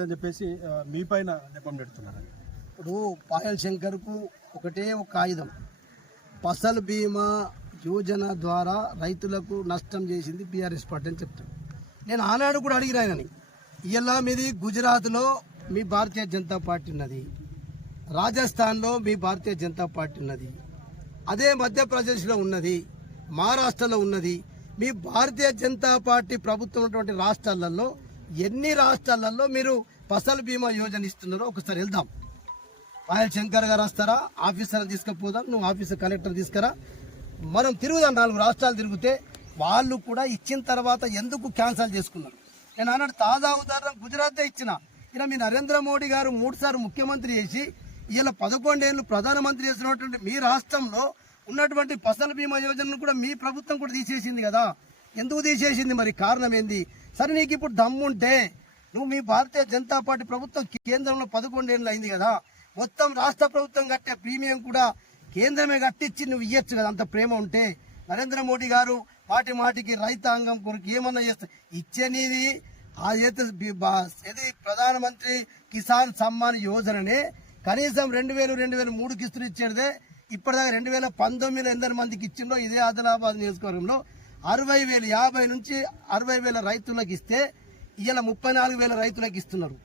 అని చెప్పేసి మీ పైన నెపం పెడుతున్నారు. ఇప్పుడు పాయల్ శంకర్కు ఒకటే ఒక ఆయుధం, ఫసల్ బీమా యోజన ద్వారా రైతులకు నష్టం చేసింది బీఆర్ఎస్ పార్టీ అని చెప్తాను. నేను ఆనాడు కూడా అడిగినాయనని. ఇలా మీది గుజరాత్లో మీ భారతీయ జనతా పార్టీ ఉన్నది, రాజస్థాన్లో మీ భారతీయ జనతా పార్టీ ఉన్నది, అదే మధ్యప్రదేశ్లో ఉన్నది, మహారాష్ట్రలో ఉన్నది. మీ భారతీయ జనతా పార్టీ ప్రభుత్వం ఉన్నటువంటి రాష్ట్రాలలో ఎన్ని రాష్ట్రాలలో మీరు ఫసల్ బీమా యోజన ఇస్తున్నారో ఒకసారి వెళ్దాం. పాయల్ శంకర్ గారు వస్తారా, ఆఫీసర్ తీసుకుపోదాం, నువ్వు ఆఫీసర్ కలెక్టర్ తీసుకురా, మనం తిరుగుదాం. 4 రాష్ట్రాలు తిరిగితే వాళ్ళు కూడా ఇచ్చిన తర్వాత ఎందుకు క్యాన్సల్ చేసుకున్నారు. నేను అన్నాడు తాజా ఉదాహరణ గుజరాతే ఇచ్చిన. ఇలా మీ నరేంద్ర మోడీ గారు 3 సార్లు ముఖ్యమంత్రి చేసి ఇలా 11 ఏళ్ళు ప్రధానమంత్రి చేసినటువంటి మీ రాష్ట్రంలో ఉన్నటువంటి ఫసల్ బీమా యోజనను కూడా మీ ప్రభుత్వం కూడా తీసేసింది కదా. ఎందుకు తీసేసింది, మరి కారణం ఏంది? సరే, నీకు ఇప్పుడు దమ్ముంటే నువ్వు మీ భారతీయ జనతా పార్టీ ప్రభుత్వం కేంద్రంలో 11 ఏళ్ళు అయింది కదా, మొత్తం రాష్ట్ర ప్రభుత్వం కట్టే ప్రీమియం కూడా కేంద్రమే కట్టించి నువ్వు ఇయ్యొచ్చు కదా. అంత ప్రేమ ఉంటే నరేంద్ర మోడీ గారు మాటికి రైతాంగం కొరకు ఏమన్నా చేస్తా ఇచ్చేది. అది ప్రధానమంత్రి కిసాన్ సమ్మాన్ యోజననే కనీసం 2000, 2003 కిస్తులు ఇచ్చేదే. ఇప్పటిదాకా 2019లో ఎందరి మందికి ఇచ్చిండో ఇదే ఆదిలాబాద్ నియోజకవర్గంలో 60,000, 50 నుంచి 60,000 రైతులకు ఇస్తే ఇలా 34,000 రైతులకు ఇస్తున్నారు.